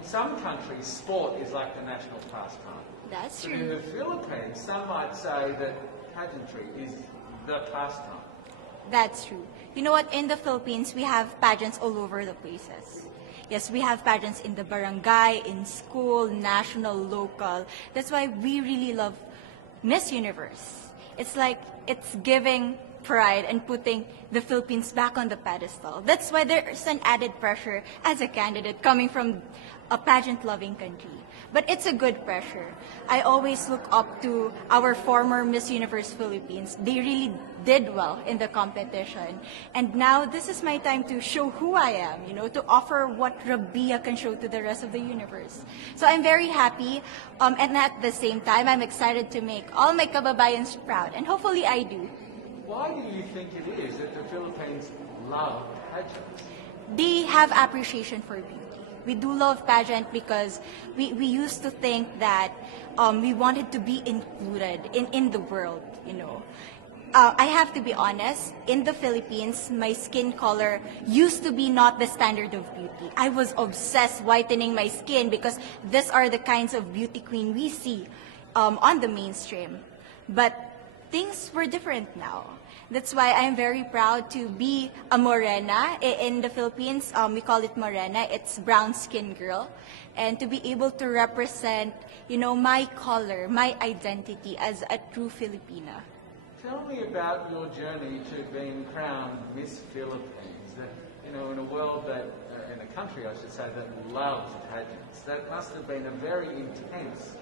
in some countries, sport is like the national pastime. That's But in true. the Philippines, some might say that pageantry is the pastime. That's true. You know what? In the Philippines, we have pageants all over the places. Yes, we have pageants in the barangay, in school, national, local. That's why we really love Miss Universe. It's like it's giving pride and putting the Philippines back on the pedestal. That's why there's an added pressure as a candidate coming from a pageant-loving country. But it's a good pressure. I always look up to our former Miss Universe Philippines. They really did well in the competition. And now this is my time to show who I am, to offer what Rabia can show to the rest of the universe. So I'm very happy, and at the same time, I'm excited to make all my kababayans proud. And hopefully I do. Why do you think it is that the Philippines love pageants? They have appreciation for beauty. We do love pageant because we used to think that we wanted to be included in the world, I have to be honest, in the Philippines, my skin color used to be not the standard of beauty. I was obsessed whitening my skin because these are the kinds of beauty queen we see on the mainstream. But things were different now. That's why I'm very proud to be a morena. In the Philippines, we call it morena. It's brown skin girl. And to be able to represent, my color, my identity as a true Filipina. Tell me about your journey to being crowned Miss Philippines. That, in a world that, in a country, I should say, that loves pageants. That must have been a very intense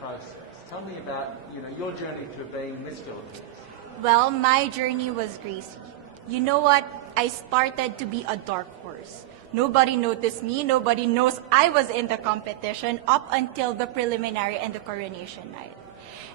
process. Tell me about, your journey to being Miss Philippines. Well, my journey was crazy. You know what? I started to be a dark horse. Nobody noticed me. Nobody knows I was in the competition up until the preliminary and the coronation night.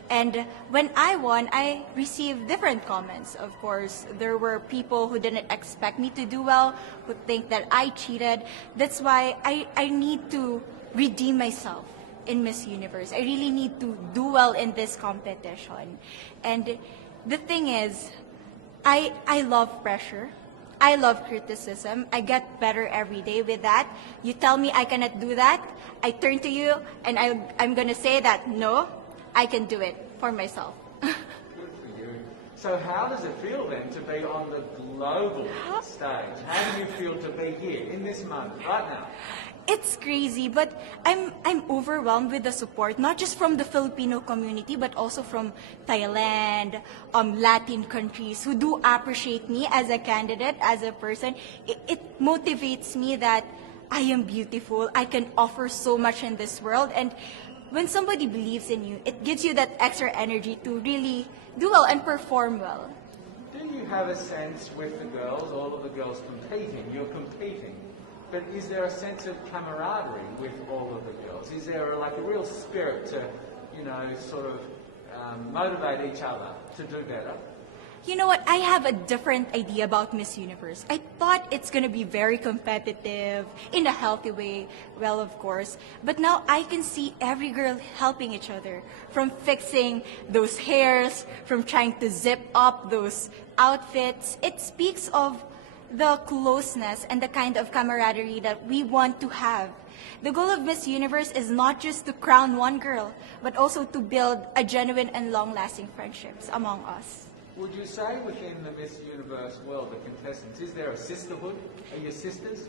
And when I won, I received different comments. Of course, there were people who didn't expect me to do well, who think that I cheated. That's why I need to redeem myself in Miss Universe. I really need to do well in this competition. And the thing is, I love pressure. I love criticism. I get better every day with that. You tell me I cannot do that, I turn to you and I'm going to say that, no, I can do it for myself. Good for you. So how does it feel then to be on the global stage? How do you feel to be here in this moment, right now? It's crazy, but I'm overwhelmed with the support, not just from the Filipino community, but also from Thailand, Latin countries who do appreciate me as a candidate, as a person. It motivates me that I am beautiful, I can offer so much in this world, and when somebody believes in you, it gives you that extra energy to really do well and perform well. Do you have a sense with the girls, all of the girls competing, you're competing, but is there a sense of camaraderie with all of the girls? Is there a real spirit to, sort of motivate each other to do better? You know what? I have a different idea about Miss Universe. I thought it's going to be very competitive, in a healthy way, well, of course. But now I can see every girl helping each other, from fixing those hairs, from trying to zip up those outfits. It speaks of the closeness and the kind of camaraderie that we want to have. The goal of Miss Universe is not just to crown one girl, but also to build a genuine and long-lasting friendships among us. Would you say within the Miss Universe world, the contestants, is there a sisterhood? Are you sisters?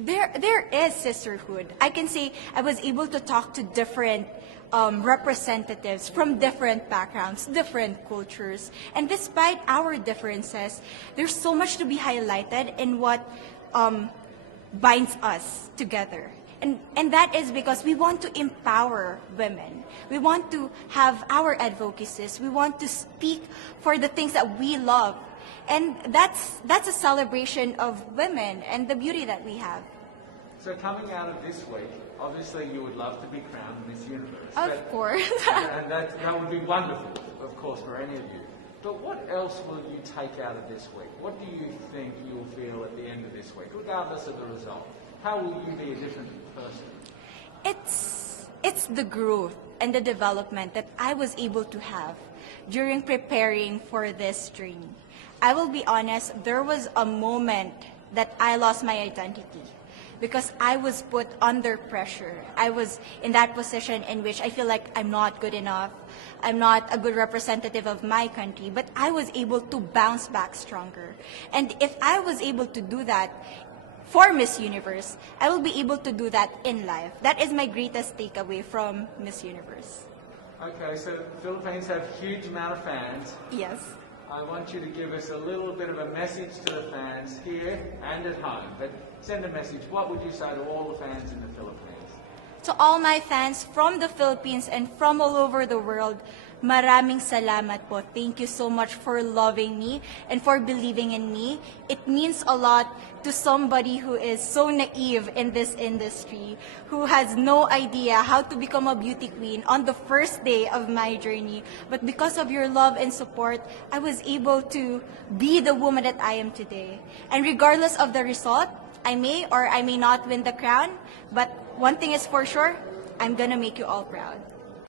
There is sisterhood. I can say I was able to talk to different representatives from different backgrounds, different cultures. And despite our differences, there's so much to be highlighted in what binds us together. And that is because we want to empower women. We want to have our advocacies. We want to speak for the things that we love. And that's a celebration of women and the beauty that we have. So coming out of this week, obviously you would love to be crowned Miss Universe. Of course. And that would be wonderful, of course, for any of you. But what else will you take out of this week? What do you think you'll feel at the end of this week, regardless of the result? How will you be a different person? It's the growth and the development that I was able to have during preparing for this journey. I will be honest, there was a moment that I lost my identity. because I was put under pressure. I was in that position in which I feel like I'm not good enough. I'm not a good representative of my country, but I was able to bounce back stronger. And if I was able to do that for Miss Universe, I will be able to do that in life. That is my greatest takeaway from Miss Universe. Okay, so the Philippines have a huge amount of fans. Yes. I want you to give us a little bit of a message to the fans here and at home. But send a message. What would you say to all the fans in the Philippines? To all my fans from the Philippines and from all over the world, maraming salamat po. Thank you so much for loving me and for believing in me. It means a lot to somebody who is so naive in this industry, who has no idea how to become a beauty queen on the first day of my journey. But because of your love and support, I was able to be the woman that I am today. And regardless of the result, I may or I may not win the crown, but one thing is for sure, I'm gonna make you all proud.